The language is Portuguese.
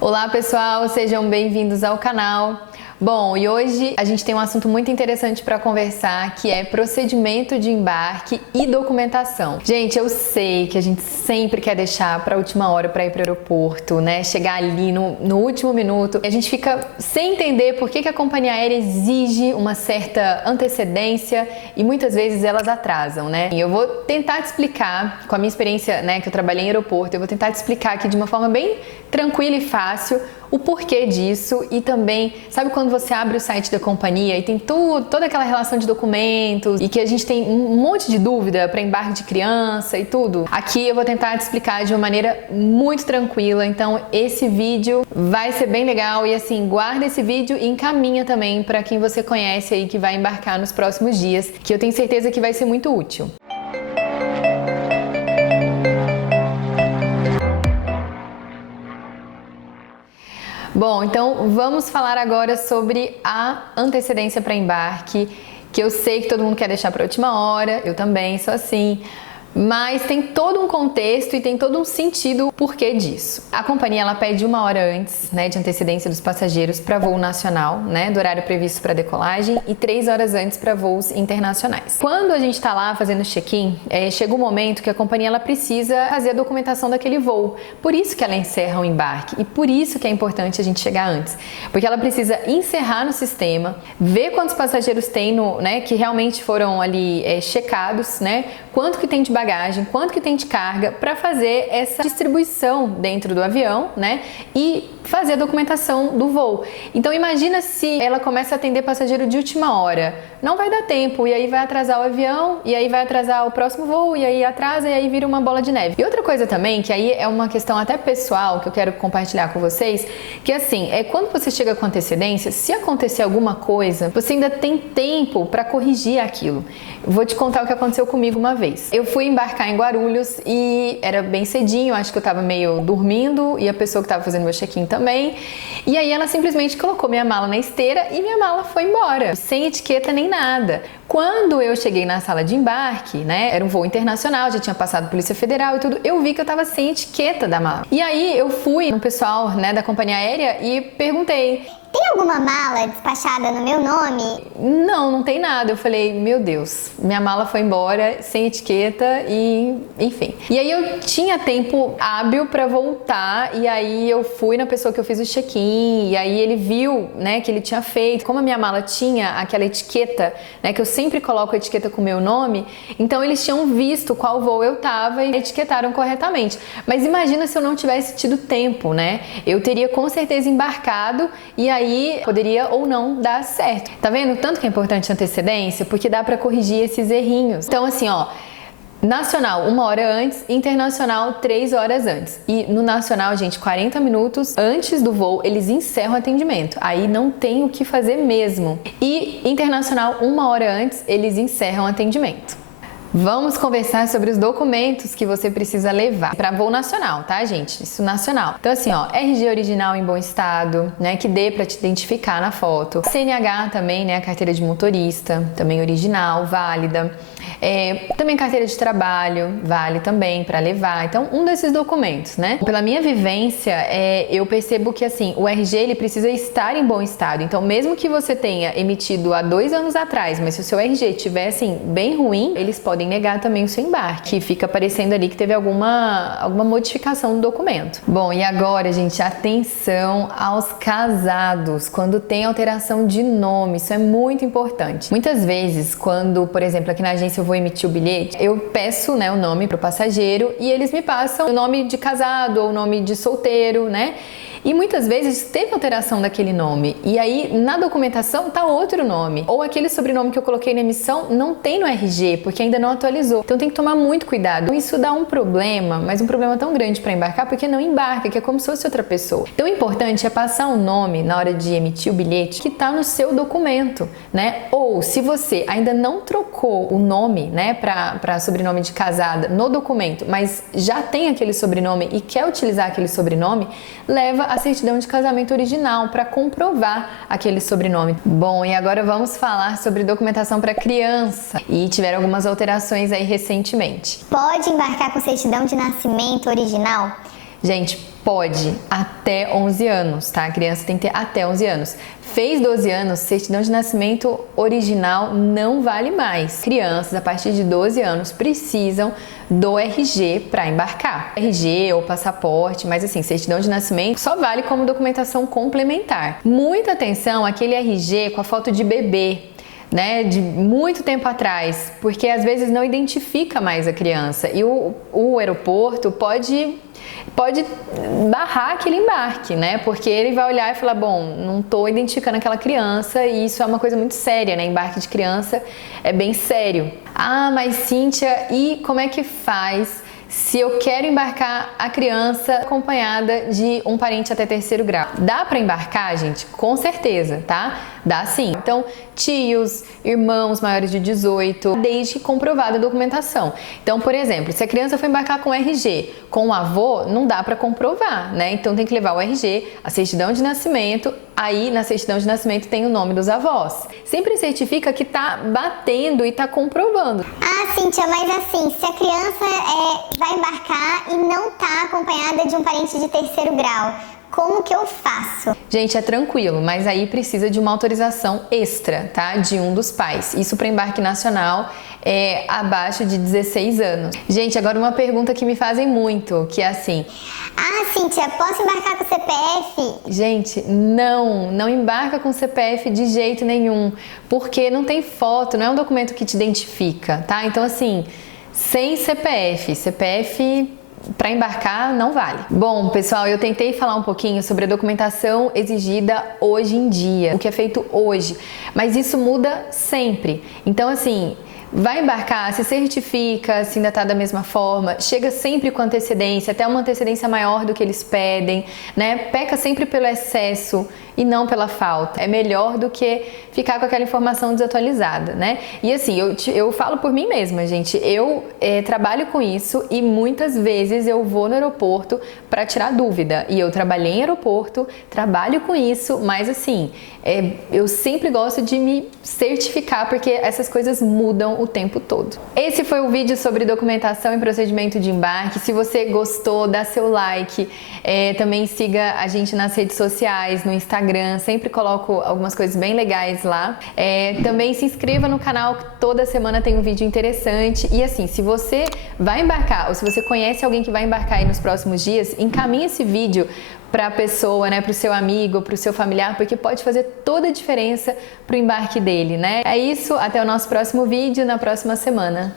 Olá pessoal, sejam bem-vindos ao canal. Bom, e hoje a gente tem um assunto muito interessante para conversar, que é procedimento de embarque e documentação. Gente, eu sei que a gente sempre quer deixar para a última hora para ir para o aeroporto, né? Chegar ali no último minuto. E a gente fica sem entender por que a companhia aérea exige uma certa antecedência e muitas vezes elas atrasam, né? E eu vou tentar te explicar, com a minha experiência, né, que eu trabalhei em aeroporto, eu vou tentar te explicar aqui de uma forma bem tranquila e fácil o porquê disso e também, sabe quando você abre o site da companhia e tem toda aquela relação de documentos e que a gente tem um monte de dúvida para embarque de criança e tudo? Aqui eu vou tentar te explicar de uma maneira muito tranquila, então esse vídeo vai ser bem legal e assim, guarda esse vídeo e encaminha também para quem você conhece aí que vai embarcar nos próximos dias, que eu tenho certeza que vai ser muito útil. Bom, então vamos falar agora sobre a antecedência para embarque, que eu sei que todo mundo quer deixar para a última hora, eu também sou assim, mas tem todo um contexto e tem todo um sentido porquê disso. A companhia ela pede 1 hora antes, né, de antecedência dos passageiros para voo nacional, né, do horário previsto para decolagem e 3 horas antes para voos internacionais. Quando a gente está lá fazendo check-in, chega um momento que a companhia ela precisa fazer a documentação daquele voo. Por isso que ela encerra o embarque e por isso que é importante a gente chegar antes, porque ela precisa encerrar no sistema, ver quantos passageiros tem né, que realmente foram ali checados, né, quanto que tem de bagagem, quanto que tem de carga para fazer essa distribuição dentro do avião, né? E fazer a documentação do voo. Então imagina se ela começa a atender passageiro de última hora. Não vai dar tempo e aí vai atrasar o avião e aí vai atrasar o próximo voo e aí atrasa e aí vira uma bola de neve. E outra coisa também, que aí é uma questão até pessoal que eu quero compartilhar com vocês, que assim, quando você chega com antecedência, se acontecer alguma coisa, você ainda tem tempo para corrigir aquilo. Eu vou te contar o que aconteceu comigo uma vez. Eu fui embarcar em Guarulhos e era bem cedinho, acho que eu tava meio dormindo e a pessoa que tava fazendo meu check-in também. E aí ela simplesmente colocou minha mala na esteira e minha mala foi embora, sem etiqueta nem nada. Quando eu cheguei na sala de embarque, né, era um voo internacional, já tinha passado Polícia Federal e tudo, eu vi que eu tava sem etiqueta da mala. E aí eu fui no pessoal, né, da companhia aérea e perguntei: tem alguma mala despachada no meu nome? Não tem nada. Eu falei, meu Deus, minha mala foi embora sem etiqueta e enfim. E aí eu tinha tempo hábil para voltar e aí eu fui na pessoa que eu fiz o check-in e aí ele viu, né, que ele tinha feito. Como a minha mala tinha aquela etiqueta, né, que eu sempre coloco a etiqueta com o meu nome, então eles tinham visto qual voo eu tava e etiquetaram corretamente. Mas imagina se eu não tivesse tido tempo, né? Eu teria com certeza embarcado e aí poderia ou não dar certo. Tá vendo tanto que é importante a antecedência? Porque dá para corrigir esses errinhos. Então assim, ó, nacional 1 hora antes, internacional 3 horas antes. E no nacional, gente, 40 minutos antes do voo, eles encerram o atendimento. Aí não tem o que fazer mesmo. E internacional 1 hora antes, eles encerram o atendimento. Vamos conversar sobre os documentos que você precisa levar para voo nacional, tá, gente? Isso nacional. Então assim, ó, RG original em bom estado, né, que dê para te identificar na foto. CNH também, né, a carteira de motorista, também original, válida. Também carteira de trabalho, vale também para levar. Então, um desses documentos, né? Pela minha vivência, eu percebo que assim, o RG ele precisa estar em bom estado. Então, mesmo que você tenha emitido há 2 anos atrás, mas se o seu RG estiver assim bem ruim, eles podem negar também o seu embarque, que fica aparecendo ali que teve alguma modificação no documento. Bom, e agora, gente, atenção aos casados, quando tem alteração de nome, isso é muito importante. Muitas vezes, quando, por exemplo, aqui na agência eu vou emitir o bilhete, eu peço, né, o nome pro passageiro e eles me passam o nome de casado ou o nome de solteiro, né? E muitas vezes teve alteração daquele nome e aí na documentação tá outro nome ou aquele sobrenome que eu coloquei na emissão não tem no RG porque ainda não atualizou. Então tem que tomar muito cuidado. Isso dá um problema, mas um problema tão grande para embarcar porque não embarca, que é como se fosse outra pessoa. Então o importante é passar o nome na hora de emitir o bilhete que tá no seu documento, né? Ou se você ainda não trocou o nome, né, para sobrenome de casada no documento, mas já tem aquele sobrenome e quer utilizar aquele sobrenome, leva a certidão de casamento original para comprovar aquele sobrenome. Bom, e agora vamos falar sobre documentação para criança e tiveram algumas alterações aí recentemente. Pode embarcar com certidão de nascimento original? Gente, pode até 11 anos, tá? A criança tem que ter até 11 anos. Fez 12 anos, certidão de nascimento original não vale mais. Crianças a partir de 12 anos precisam do RG para embarcar. RG ou passaporte, mas assim, certidão de nascimento só vale como documentação complementar. Muita atenção àquele RG com a foto de bebê, né, de muito tempo atrás, porque às vezes não identifica mais a criança e o aeroporto pode barrar aquele embarque, né? Porque ele vai olhar e falar, bom, não estou identificando aquela criança e isso é uma coisa muito séria, né? Embarque de criança é bem sério. Ah, mas Cíntia, e como é que faz se eu quero embarcar a criança acompanhada de um parente até 3º grau? Dá para embarcar, gente? Com certeza, tá? Dá sim. Então, tios, irmãos maiores de 18, desde que comprovada a documentação. Então, por exemplo, se a criança for embarcar com RG, com o avô, não dá para comprovar, né? Então tem que levar o RG, a certidão de nascimento, aí na certidão de nascimento tem o nome dos avós. Sempre certifica que tá batendo e tá comprovando. Ah, Cíntia, mas assim, se a criança vai embarcar e não tá acompanhada de um parente de 3º grau, como que eu faço? Gente, é tranquilo, mas aí precisa de uma autorização extra, tá? De um dos pais. Isso para embarque nacional é abaixo de 16 anos. Gente, agora uma pergunta que me fazem muito, que é assim: ah, Cíntia, posso embarcar com CPF? Gente, não embarca com CPF de jeito nenhum, porque não tem foto, não é um documento que te identifica, tá? Então assim, sem CPF para embarcar não vale. Bom, pessoal, eu tentei falar um pouquinho sobre a documentação exigida hoje em dia, o que é feito hoje, mas isso muda sempre. Então, assim, vai embarcar, se certifica se ainda está da mesma forma, chega sempre com antecedência, até uma antecedência maior do que eles pedem, né? Peca sempre pelo excesso e não pela falta. É melhor do que ficar com aquela informação desatualizada, né? E assim, eu falo por mim mesma, gente, eu trabalho com isso e muitas vezes eu vou no aeroporto para tirar dúvida. E eu trabalhei em aeroporto, trabalho com isso, mas assim, eu sempre gosto de me certificar porque essas coisas mudam o tempo todo. Esse foi o vídeo sobre documentação e procedimento de embarque. Se você gostou, dá seu like, também siga a gente nas redes sociais, no Instagram, sempre coloco algumas coisas bem legais lá. Também se inscreva no canal, que toda semana tem um vídeo interessante. E assim, se você vai embarcar ou se você conhece alguém que vai embarcar aí nos próximos dias, encaminhe esse vídeo para a pessoa, né, para o seu amigo, para o seu familiar, porque pode fazer toda a diferença para o embarque dele, né? É isso, até o nosso próximo vídeo na próxima semana.